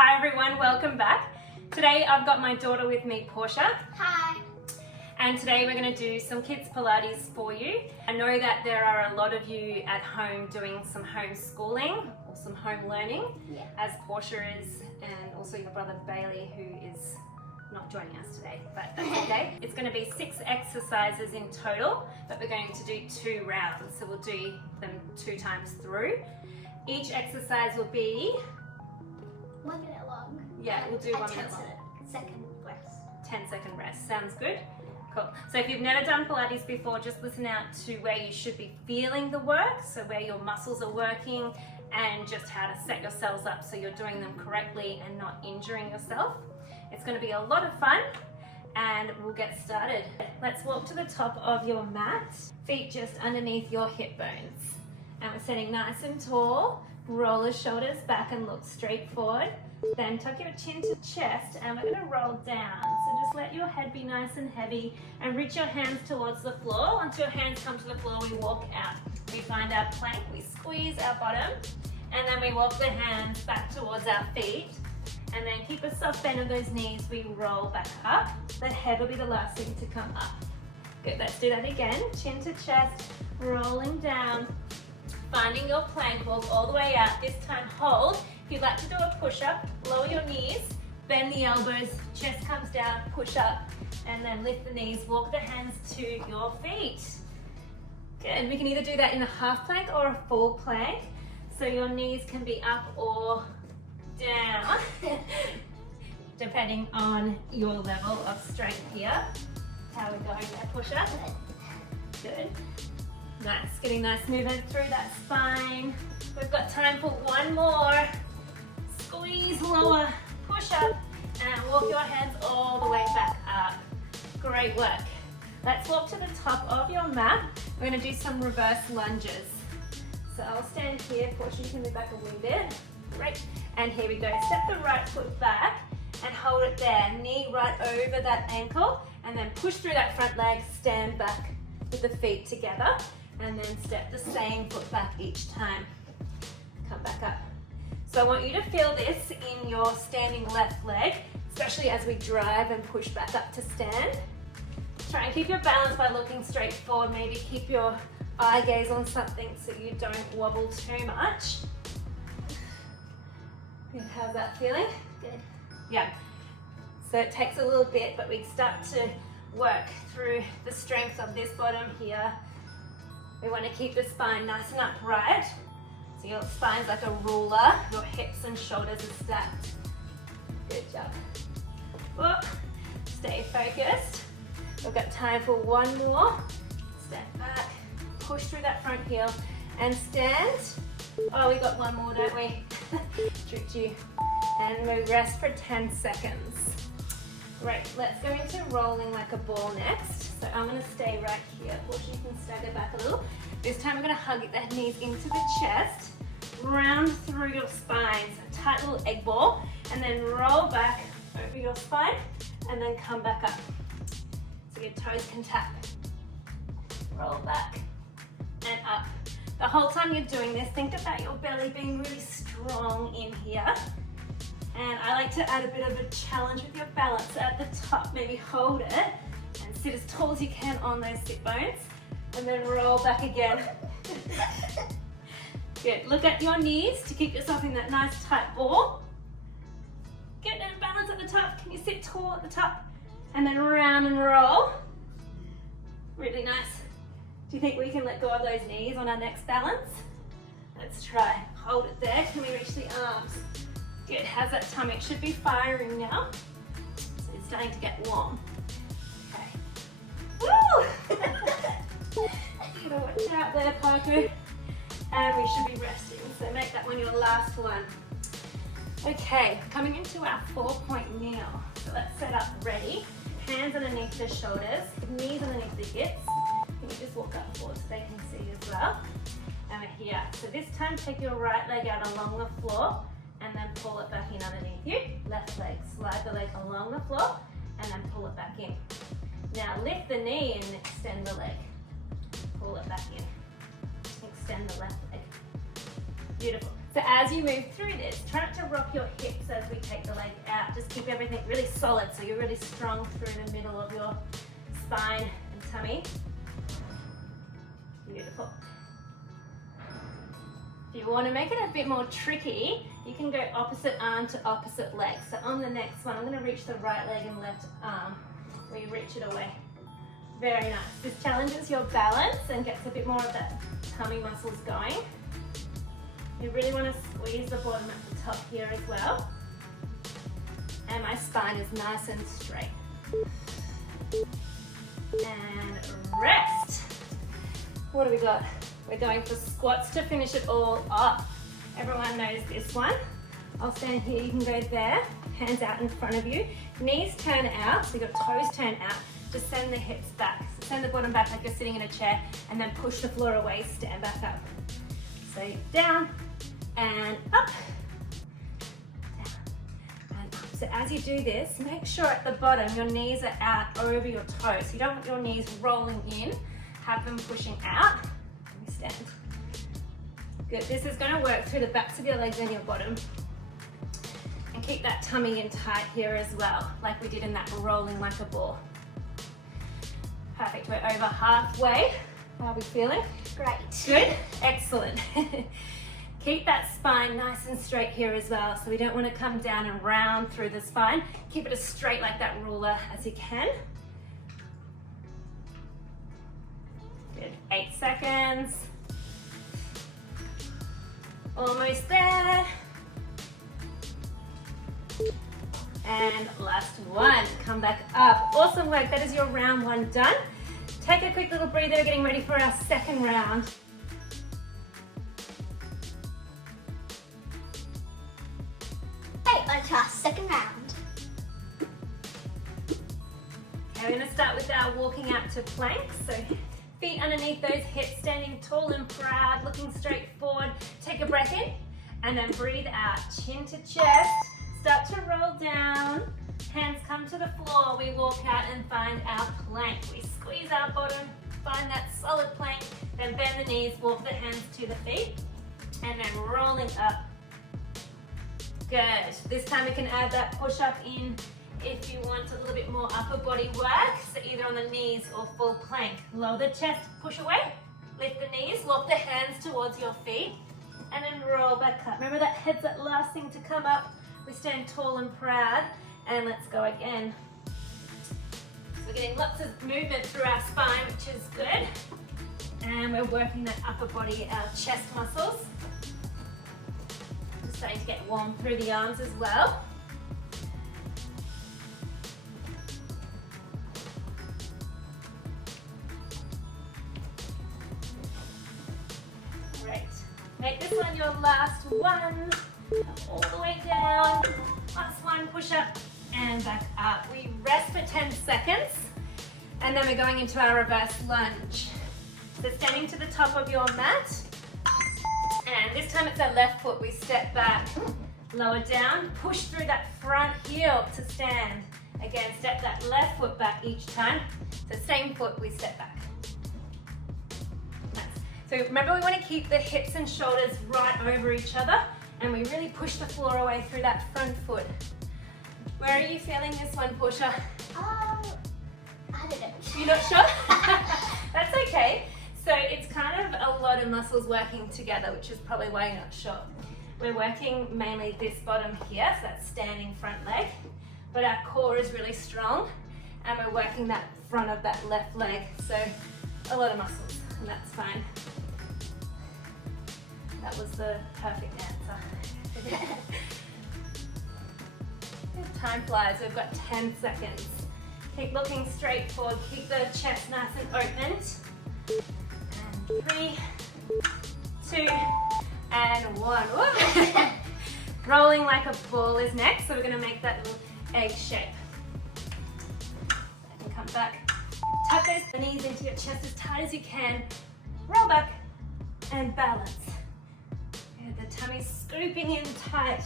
Hi everyone, welcome back. Today I've got my daughter with me, Portia. Hi. And today we're going to do some kids Pilates for you. I know that there are a lot of you at home doing some homeschooling or some home learning, as Portia is, and also your brother Bailey, who is not joining us today, but that's okay. It's going to be 6 exercises in total, but we're going to do 2 rounds. So we'll do them 2 times through. Each exercise will be 1 minute long. Yeah, we'll do 1 minute. 10-second rest. 10-second rest. Sounds good? Cool. So if you've never done Pilates before, just listen out to where you should be feeling the work, so where your muscles are working, and just how to set yourselves up so you're doing them correctly and not injuring yourself. It's going to be a lot of fun, and we'll get started. Let's walk to the top of your mat, feet just underneath your hip bones. And we're sitting nice and tall. Roll the shoulders back and look straight forward. Then tuck your chin to chest, and we're going to roll down. So just let your head be nice and heavy and reach your hands towards the floor. Once your hands come to the floor, we walk out. We find our plank, we squeeze our bottom, and then we walk the hands back towards our feet. And then keep a soft bend of those knees, we roll back up. The head will be the last thing to come up. Good, let's do that again. Chin to chest, rolling down. Finding your plank, walk all the way out. This time hold. If you'd like to do a push-up, lower your knees, bend the elbows, chest comes down, push up, and then lift the knees, walk the hands to your feet. Good, we can either do that in a half plank or a full plank. So your knees can be up or down, depending on your level of strength here. How are we going there, push-up? Good. Nice, getting nice movement through that spine. We've got time for one more. Squeeze lower, push up, and walk your hands all the way back up. Great work. Let's walk to the top of your mat. We're going to do some reverse lunges. So I'll stand here. Portia, you can move back a wee bit. Great. And here we go. Step the right foot back and hold it there. Knee right over that ankle, and then push through that front leg. Stand back with the feet together. And then step the same foot back each time. Come back up. So I want you to feel this in your standing left leg, especially as we drive and push back up to stand. Try and keep your balance by looking straight forward. Maybe keep your eye gaze on something so you don't wobble too much. Good. How's that feeling? Good. Yeah. So it takes a little bit, but we start to work through the strength of this bottom here. We want to keep the spine nice and upright. So your spine's like a ruler. Your hips and shoulders are stacked. Good job. Whoop. Stay focused. We've got time for one more. Step back. Push through that front heel and stand. Oh, we got one more, don't we? Tricked you. And we rest for 10 seconds. Great, let's go into rolling like a ball next. So I'm going to stay right here. Portia, you can stagger back a little. This time we're going to hug the knees into the chest, round through your spine, so tight little egg ball, and then roll back over your spine, and then come back up. So your toes can tap. Roll back and up. The whole time you're doing this, think about your belly being really strong in here. And I like to add a bit of a challenge with your balance at the top. Maybe hold it and sit as tall as you can on those sit bones, and then roll back again. Good. Look at your knees to keep yourself in that nice tight ball. Get that balance at the top. Can you sit tall at the top? And then round and roll. Really nice. Do you think we can let go of those knees on our next balance? Let's try. Hold it there. Can we reach the arms? Good, how's that tummy? It should be firing now. So it's starting to get warm. Okay. Woo! Gotta watch out there, Parker. And we should be resting, so make that one your last one. Okay, coming into our 4-point kneel. So let's set up ready. Hands underneath the shoulders, knees underneath the hips. Can you just walk up forward so they can see as well? And we're here. So this time, take your right leg out along the floor, and then pull it back in underneath you. Left leg, slide the leg along the floor, and then pull it back in. Now lift the knee and extend the leg. Pull it back in. Extend the left leg. Beautiful. So as you move through this, try not to rock your hips as we take the leg out. Just keep everything really solid so you're really strong through the middle of your spine and tummy. Beautiful. If you want to make it a bit more tricky, you can go opposite arm to opposite leg. So on the next one, I'm going to reach the right leg and left arm. We reach it away. Very nice. This challenges your balance and gets a bit more of that tummy muscles going. You really want to squeeze the bottom at the top here as well. And my spine is nice and straight. And rest. What do we got? We're going for squats to finish it all off. Everyone knows this one. I'll stand here, you can go there, hands out in front of you. Knees turn out, so your toes turn out. Just send the hips back. So send the bottom back like you're sitting in a chair and then push the floor away, stand back up. So down and up, down and up. So as you do this, make sure at the bottom your knees are out over your toes. So you don't want your knees rolling in, have them pushing out. Let me stand. Good, this is going to work through the backs of your legs and your bottom. And keep that tummy in tight here as well, like we did in that rolling like a ball. Perfect, we're over halfway. How are we feeling? Great. Good, excellent. Keep that spine nice and straight here as well, so we don't want to come down and round through the spine. Keep it as straight like that ruler as you can. Good, 8 seconds. Almost there. And last one, come back up. Awesome work, that is your round one done. Take a quick little breather, getting ready for our second round. Hey, on to our second round. Okay, we're gonna start with our walking out to planks. So feet underneath those hips, standing tall and proud, looking straight forward. Take a breath in and then breathe out, chin to chest. Start to roll down, hands come to the floor. We walk out and find our plank. We squeeze our bottom, find that solid plank, then bend the knees, walk the hands to the feet, and then rolling up. Good. This time we can add that push up in if you want a little bit more upper body work, so either on the knees or full plank. Lower the chest, push away, lift the knees, walk the hands towards your feet, and then roll back up. Remember that head's that last thing to come up. We stand tall and proud, and let's go again. So we're getting lots of movement through our spine, which is good. And we're working that upper body, our chest muscles. Just starting to get warm through the arms as well. Great. Make this one your last one. All the way down. Last one, push up and back up. We rest for 10 seconds and then we're going into our reverse lunge. So standing to the top of your mat, and this time it's our left foot. We step back, lower down, push through that front heel to stand. Again, step that left foot back each time. So same foot, we step back. Nice. So remember, we want to keep the hips and shoulders right over each other, and we really push the floor away through that front foot. Where are you feeling this one, Portia? I don't know. You're not sure? That's okay. So it's kind of a lot of muscles working together, which is probably why you're not sure. We're working mainly this bottom here, so that's standing front leg, but our core is really strong, and we're working that front of that left leg, so a lot of muscles, and that's fine. That was the perfect answer. Time flies, we've got 10 seconds. Keep looking straight forward, keep the chest nice and opened. And 3, 2, and 1. Rolling like a ball is next, so we're going to make that little egg shape. And come back, tuck those knees into your chest as tight as you can, roll back and balance. And the tummy's scooping in tight.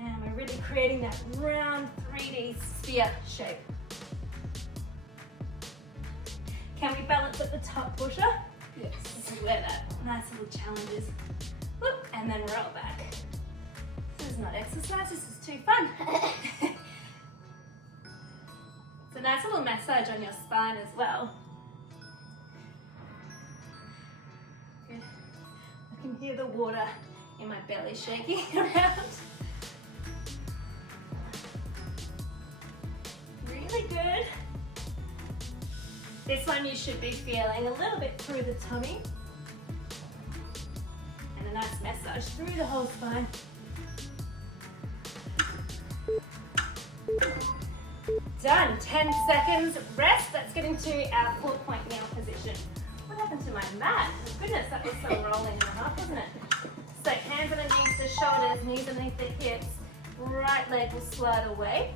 And we're really creating that round 3D sphere shape. Can we balance at the top, Portia? Yes. This is where that nice little challenge is. Whoop, and then roll back. This is not exercise, this is too fun. It's a nice little massage on your spine as well. Good. I can hear the water in my belly shaking around. Really good. This one you should be feeling a little bit through the tummy. And a nice massage through the whole spine. Done. 10 seconds rest. Let's get into our 4-point kneel position. What happened to my mat? Oh, goodness, that was so rolling and a half, wasn't it? So hands underneath the shoulders, knees underneath the hips. Right leg will slide away.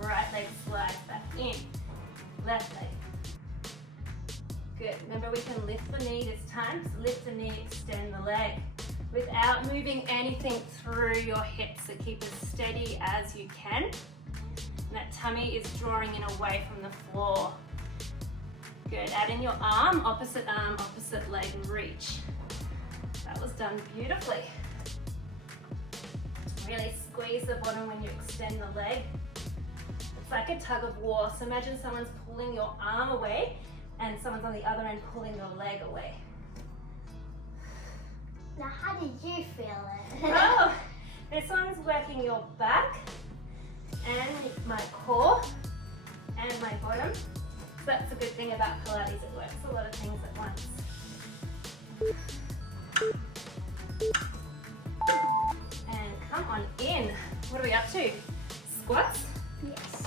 Right leg slides back in. Left leg. Good. Remember, we can lift the knee this time. So lift the knee, extend the leg without moving anything through your hips. So keep as steady as you can. And that tummy is drawing in away from the floor. Good. Add in your arm, opposite leg, and reach. That was done beautifully. Really squeeze the bottom when you extend the leg. It's like a tug of war. So imagine someone's pulling your arm away and someone's on the other end pulling your leg away. Now, how did you feel it? Oh, this one's working your back and my core and my bottom. So that's a good thing about Pilates. It works a lot of things at once. And come on in. What are we up to? Squats? Yes.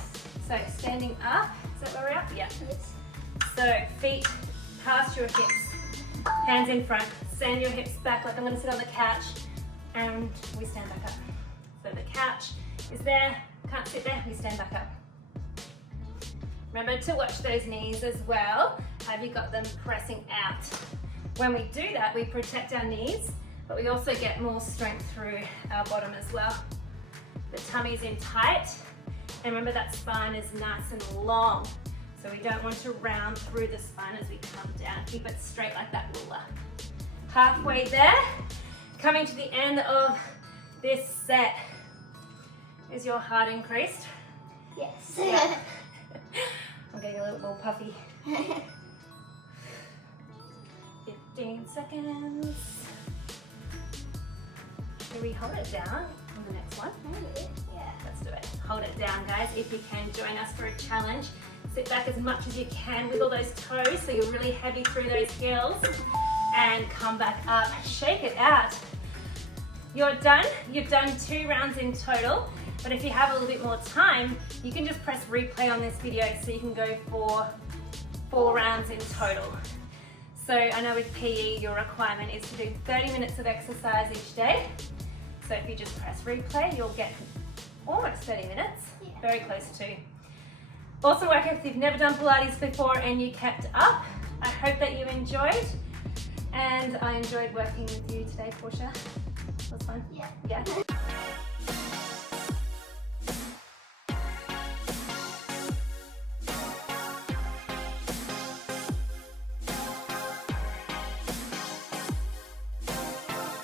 So standing up. Is that where we're up? Yeah. Yes. So feet past your hips, hands in front, send your hips back like I'm going to sit on the couch and we stand back up. So the couch is there, can't sit there, we stand back up. Remember to watch those knees as well. Have you got them pressing out? When we do that, we protect our knees, but we also get more strength through our bottom as well. The tummy's in tight, and remember that spine is nice and long. So we don't want to round through the spine as we come down. Keep it straight like that ruler. Halfway there, coming to the end of this set. Is your heart increased? Yes. Yeah. I'm getting a little more puffy. 15 seconds. Can we hold it down on the next one? Yeah. Let's do it. Hold it down, guys. If you can, join us for a challenge. Sit back as much as you can, wiggle those toes so you're really heavy through those heels. And come back up. Shake it out. You're done. You've done 2 rounds in total. But if you have a little bit more time, you can just press replay on this video so you can go for 4 rounds in total. So I know with PE, your requirement is to do 30 minutes of exercise each day. So if you just press replay, you'll get almost 30 minutes, very close to. Awesome work if you've never done Pilates before and you kept up. I hope that you enjoyed. And I enjoyed working with you today, Portia. It was fun. Yeah. Yeah.